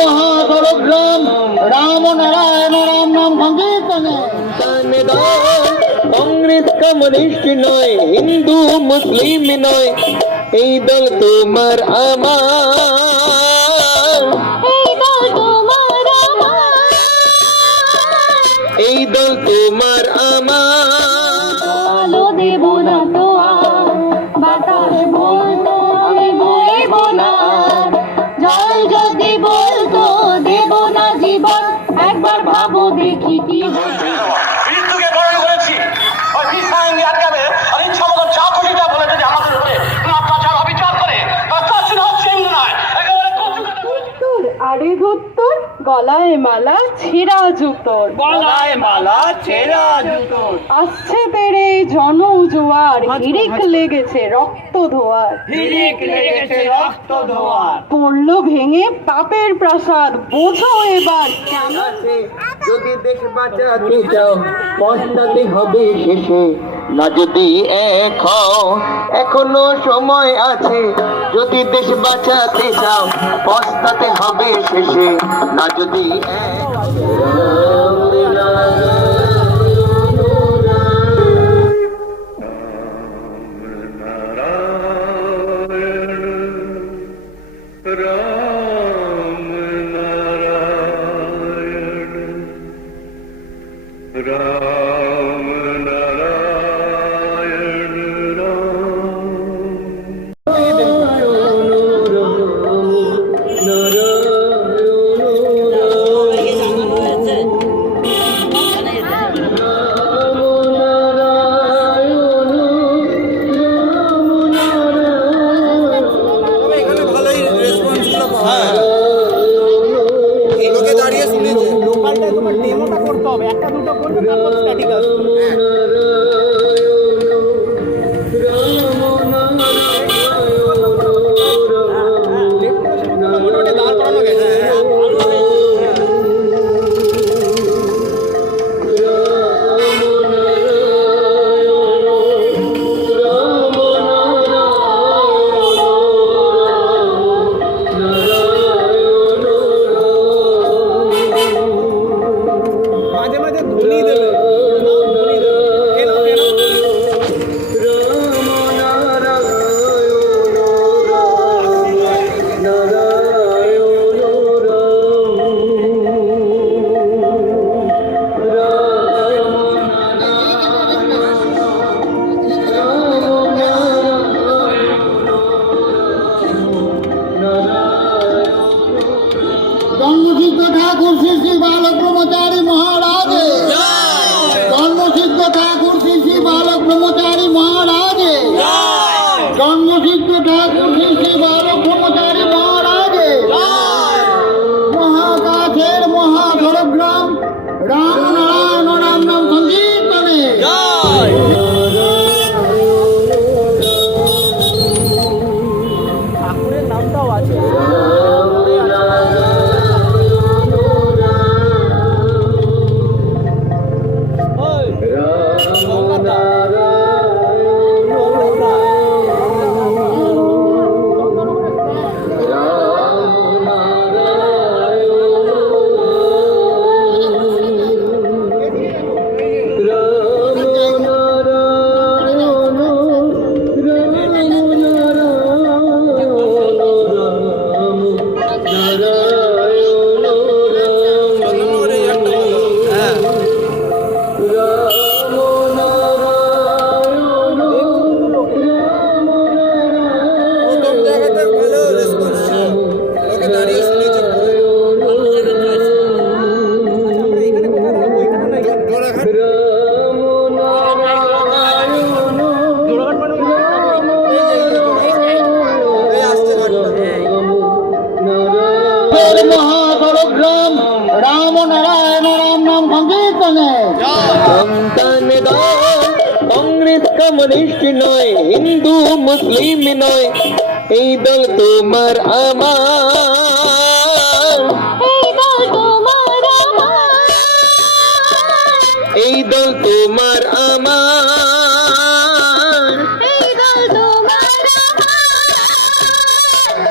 মহাসড়গ্রাম রাম নারায়ণ, রাম নাম সংকীর্তনে। কংগ্রেস কমিউনিস্ট নয়, হিন্দু, মুসলিম নয়, এই দল তোমার আমার। আরে ধুত্তর গলায় মালা ছেঁড়া জুতোর। গলায় মালা ছেঁড়া জুতোর। আসছে পেরে জন জোয়ার হিরিক লেগেছে রক্ত ধোয়ার। হিরিক লেগেছে রক্ত ধোয়ার। পড়ল ভেঙে পাপের প্রাসাদ বোঝো এবার কেমন? যদি দেশ বাঁচাতে চাও পস্তাতে হবে শেষে। না যদি হও এখনও সময় আছে। যদি দেশ বাঁচাতে চাও, পস্তাতে হবে শেষে। না যদি এক ঠাকুর শ্রী শ্রী বালক ব্রহ্মচারী মহারাজে। জন্মসিদ্ধ ঠাকুর শ্রী শ্রী বালক ব্রহ্মচারী মহারাজে। জন্মসিদ্ধ ঠাকুর শ্রী শ্রী বালক কমিউনিস্ট নয় হিন্দু মুসলিম নয় এই দল তোমার আমার। এই দল তোমার আমার।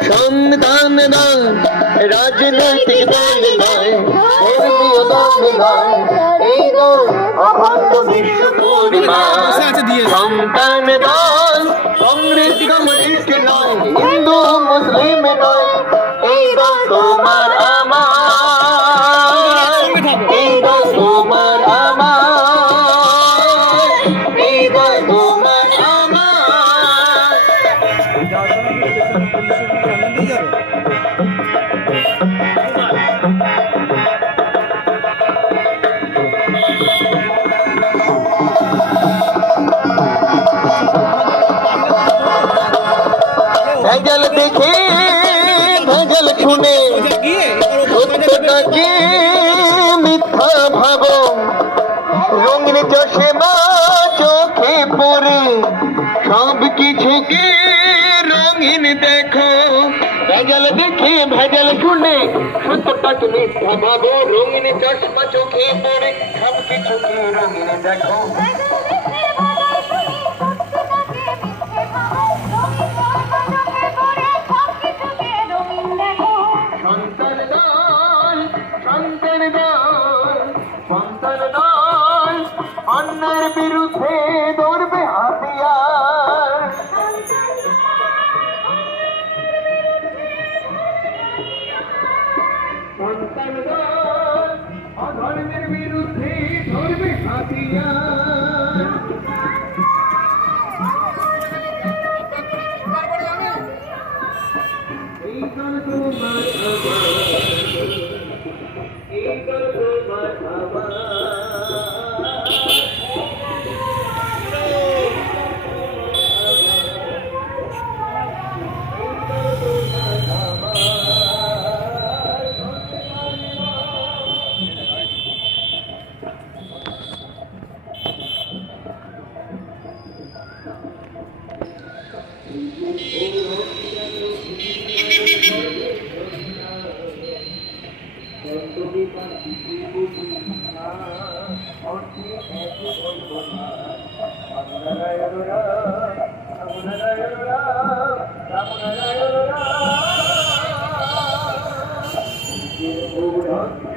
সন্তান দল রাজনৈতিক দল নয় দল নয় এই দল অখণ্ড পরিমাণ সন্তান দল। কংগ্রেস কমিউনিস্ট নয় হিন্দু মুসলিম নয় এই দল তোমার রঙিন দেখো। ভেজাল দেখে, ভেজাল শুনে। সত্যটাকে মিথ্যা ভাবো, রঙিন চশমা চোখে পড়ে সব কিছুকে রঙিন দেখো? সন্তান দল সন্তান দল সন্তান দল অন্যের বিরুদ্ধে Yeah.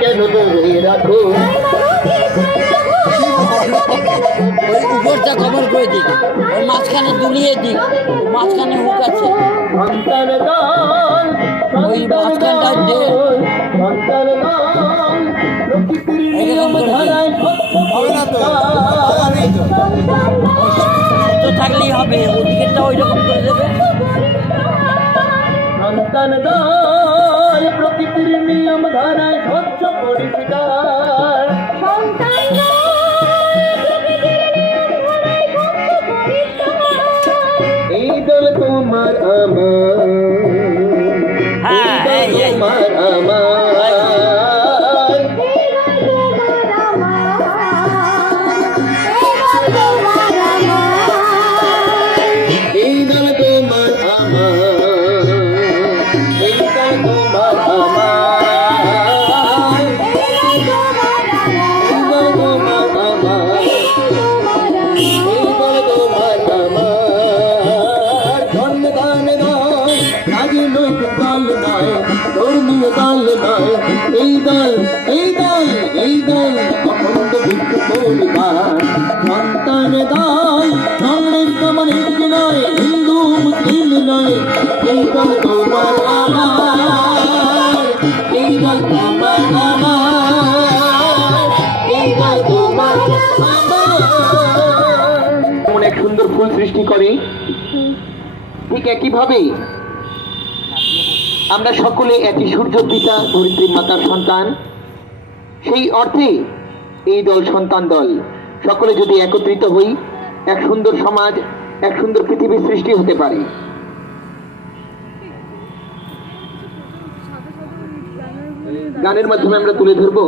কেন দৌড়ে রাখো? ওই উপরটা কভার করে দিক। ওর মাঝখানে দুলিয়ে দিক। হুক আছে। ওই মাঝখানটা দে। থাকলেই হবে। ওদিকেরটা ওই রকম করে দেবে। সন্তান দল প্রকৃতির নিয়ম ধারায় তোমার আমার হ্যাঁ। তোমার আমার ফুল সৃষ্টি করে। ঠিক একইভাবে আমরা সকলে একই সূর্য পিতা ধরিত্রী মাতার সন্তান। সেই অর্থে এই দল সন্তান দল। সকলে যদি একত্রিত হই এক সুন্দর সমাজ এক সুন্দর পৃথিবীর সৃষ্টি হতে পারে। গানের মাধ্যমে আমরা তুলে ধরবো।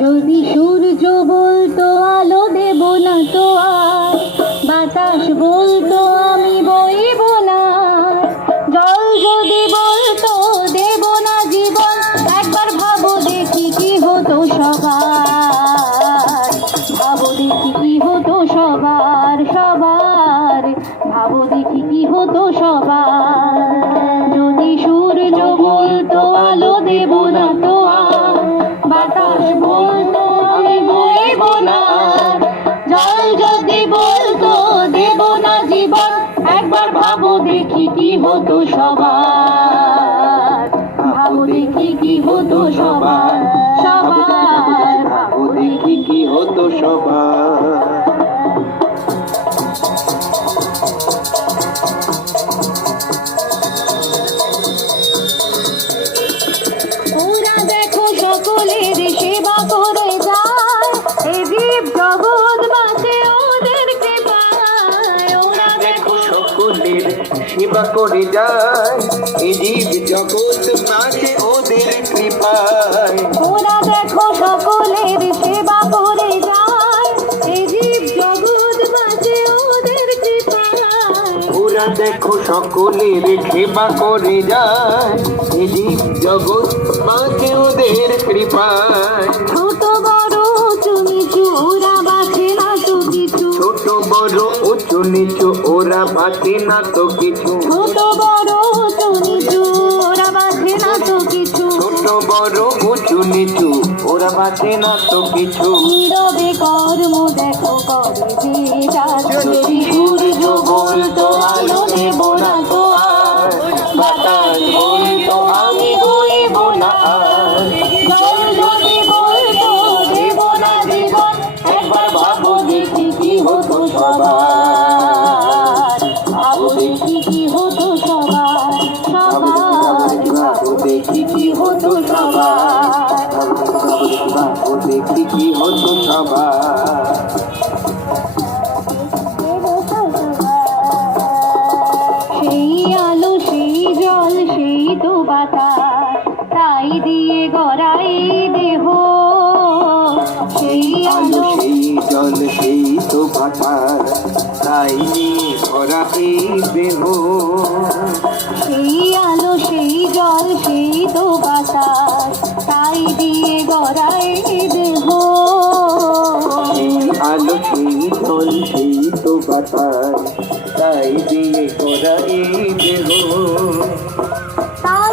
যদি সূর্য বলতো আলো দেব না তো আর। করে যায়। এ জীব জগৎ বাঁচে ওদের কৃপায়। ওরা দেখো সকলের সেবা করে যায়। এই জীব জগৎ মাঝে ওদের কৃপায়। ওরা দেখো সকলের সেবা করে যায়। এ জীব জগৎ বাঁচে ওদের কৃপায়। ওরা দেখো সকলের সেবা করে যায়। এই জীব জগৎ ওদের কৃপায়। ছোট বড় তুমি ওরা বাঁচে না তো কিছু। ছোট বড় উঁচু নিচু ওরা বাঁচে না তো কিছু। ছোট বড় তুমি ওরা বাঁচে না তো কিছু। ছোট বড় উঁচু নিচু ওরা বাঁচে না তো কিছু। নীরবে কর্ম দেখো করে যে সূর্য বলতো আলো দেব না তো তাই দিয়ে গড়াই দেহ। সেই আলো সেই জল সেই তো পাতার তাই নিয়ে ভরা এই দেহ। সেই আলো সেই জল সেই তো বাতাস তাই দিয়ে গড়াই দেহ। সেই আলো সেই জল সেই তো পাতার তাই দিয়ে এই দেহ।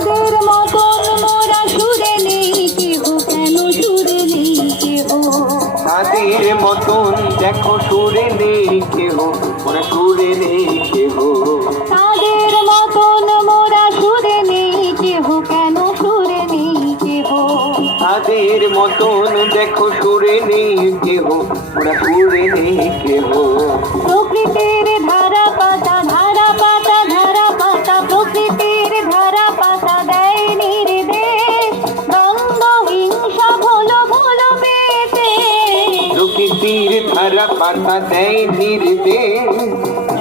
তাদের মতন মোরা সুরে নেই কেহ কেন সুরে নেই কেহ তাদের মতন দেখো সুরে নেই কেহ ওরা সুরে নেই কেহ তাদের মতন মোরা সুরে নেই কেহ কেন সুরে নেই কেহ তাদের মতন দেখো সুরে নেই কেহ ওরা সুরে নেই কেহ দেয় নির্দেশ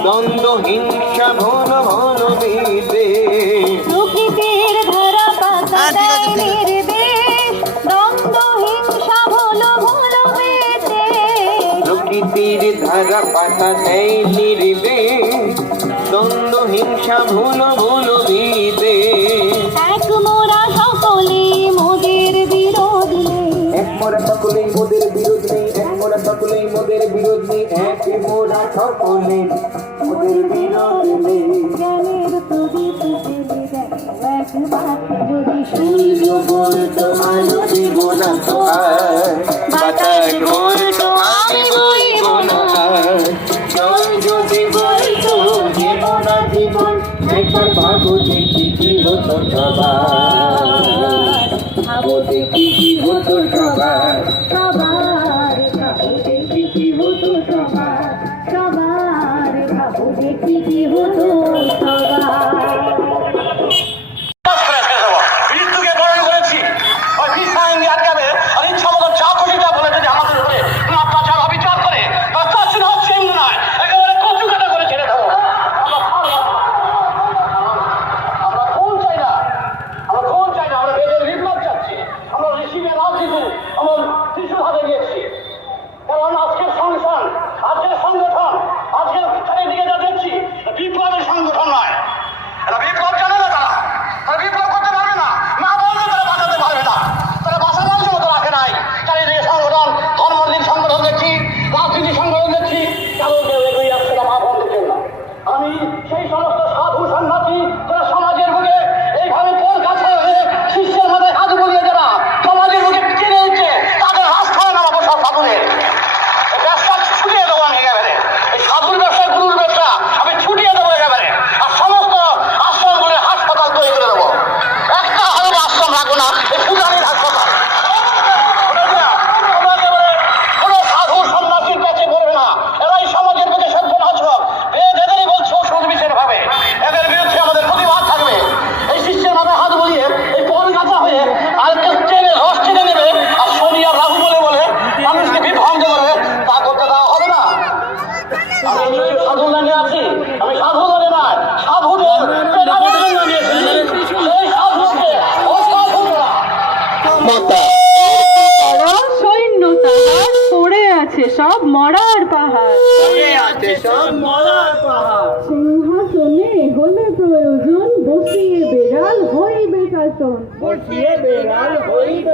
দ্বন্দ্ব হিংসা ভন ভন বেদে প্রকৃতির ধারা পাতা দেয় নির্দেশ দ্বন্দ্ব হিংসা ভুলো ভুলো পেতে প্রকৃতির ধারা পাতা দেয় নির্দেশ দ্বন্দ্ব হিংসা ভুল ভুল বিদে এক মোরা সকলে মোদের বিরোধ। এক মোরা সকলেই মোদের বিরোধ এক মোরা সকলে মোদের নেই জ্ঞানের প্রদীপ সূর্য বলতো আলো জীবন বাতাস বলতো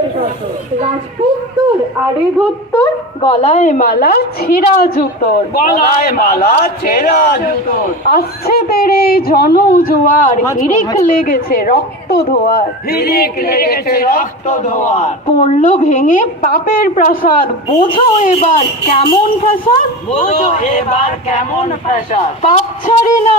শাসন রাজপুত্তর আড়ে ধুত্তর গলায় মালা ছেঁড়া জুতোর গলায় মালা ছেঁড়া জুতো আসছে বেড়ে জন জোয়ার হিরিক লেগেছে রক্ত ধোয়ার। হিরিক লেগেছে রক্ত ধোয়ার। পড়ল ভেঙে পাপের প্রাসাদ। বোঝো এবার কেমন ফ্যাসাদ? বোঝো এবার কেমন প্রেসার পাপ ছাড়ে না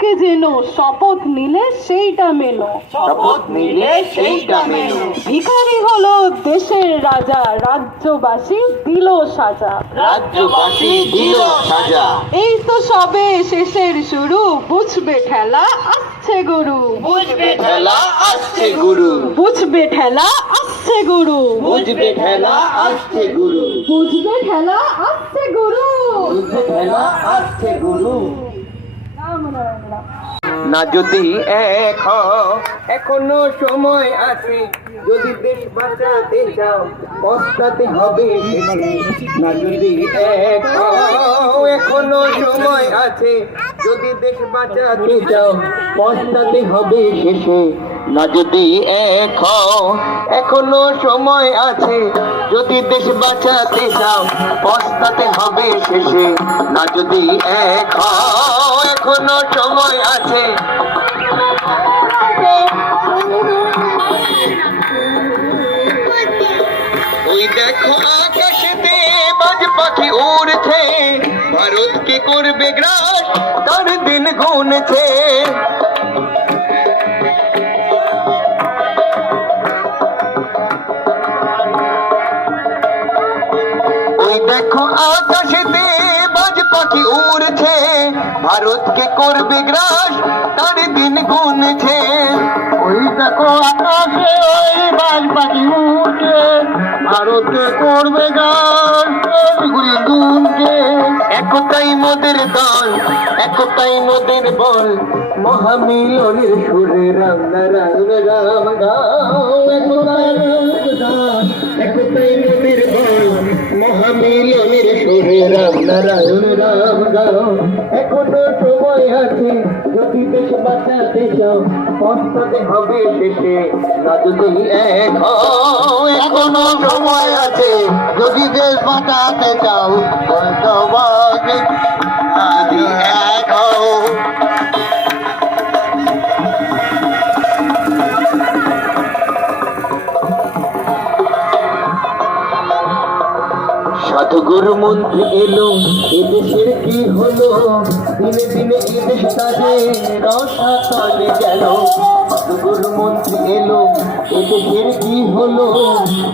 বাপকে যেন শপথ নিলে সেইটা মেনো শপথ নিলে সেইটা মেনো ভিখারি হলো দেশের রাজা রাজ্যবাসী দিল সাজা। রাজ্যবাসী দিল সাজা। এই তো সবে শেষের শুরু বুঝবে ঠেলা আসছে গরু। বুঝবে ঠেলা আসছে গুরু। বুঝবে ঠেলা আসছে গরু। বুঝবে ঠেলা আসছে গুরু। বুঝবে ঠেলা আসছে গরু। বুঝবে ঠেলা আসছে গুরু। না যদি এখন এখনও সময় আছে। যদি দেশ বাঁচাতে চাও, পস্তাতে হবে। না, যদি এখনও সময় আছে। যদি দেশ বাঁচাতে চাও, পস্তাতে হবে শেষে না, যদি এক এখনও সময় আছে। যদি দেশ বাঁচাতে চাও, পস্তাতে হবে শেষে না, যদি এক এখনও সময় আছে। দেখো আকাশেতে বাজ পাখি উড়ছে। ভারতকে করবে গ্রাস? তার দিন গুনছে। ওই দেখো আকাশেতে বাজ পাখি উড়ছে। ভারতকে করবে গ্রাস? তার দিন গুনছে। ওই দেখো আকাশে ওই বাজ পাখি উড়ছে ভারতকে করবে গ্রাস? গুলি গুনছে একটাই মোদের দল একটাই মোদের বল। মহামিলনের সুরে রাম নারায়ণ রাম গাও। একটাই মোদের দল একটাই মোদের বল। মহামিলনের রাম নারায়ণ, রাম গাও সময় আছে যদি দেশ। বাঁচাতে চাও পস্তাতে হবে শেষে না যদি এখনও সময় আছে, যদি দেশ বাঁচাতে চাও পস্তাতে মন্ত্রী এলো এদেশের কি হলো? দিনে দিনে এদেশ তাজে রসা তলে গেল। মন্ত্রী এলো এদেশের কি হলো?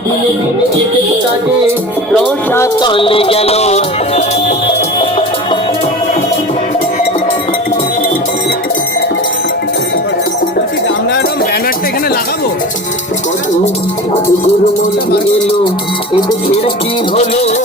দিনে দিনে এদেশ তাজে রসা তলে গেল। লাগাবো? সাধুগুরু মন্ত্রী এলো এদেশের কি হলো?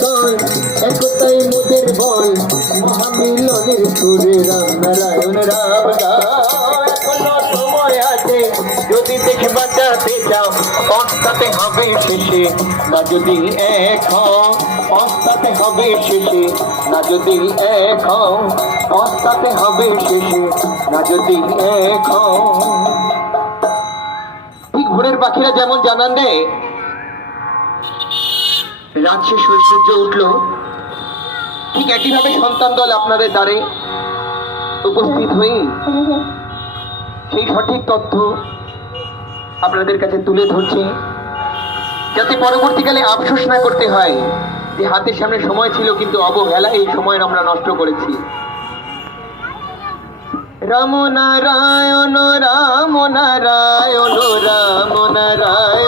দল একতাই মোদের বল। মহামিলনের সুরে রাম নারায়ণ, রাম যদি দেখে বাঁচাতে চাও, পস্তাতে হবে শেষে। না যদি এক হও, পস্তাতে হবে শেষে। না যদি এক হও, পস্তাতে হবে শেষে। না যদি এক হও। পাখিরা যেমন জানান দেয় রাত শেষ হয়ে সূর্য উঠল। ঠিক একইভাবে সন্তান দল আপনাদের দ্বারে উপস্থিত হয়ে সেই সঠিক তথ্য আপনাদের কাছে তুলে যাতে পরবর্তীকালে আফসোস না করতে হয় যে হাতের সামনে সময় ছিল, কিন্তু অবহেলা এই সময় আমরা নষ্ট করেছি। রাম নারায়ণ রাম নারায়ণ রাম নারায়ণ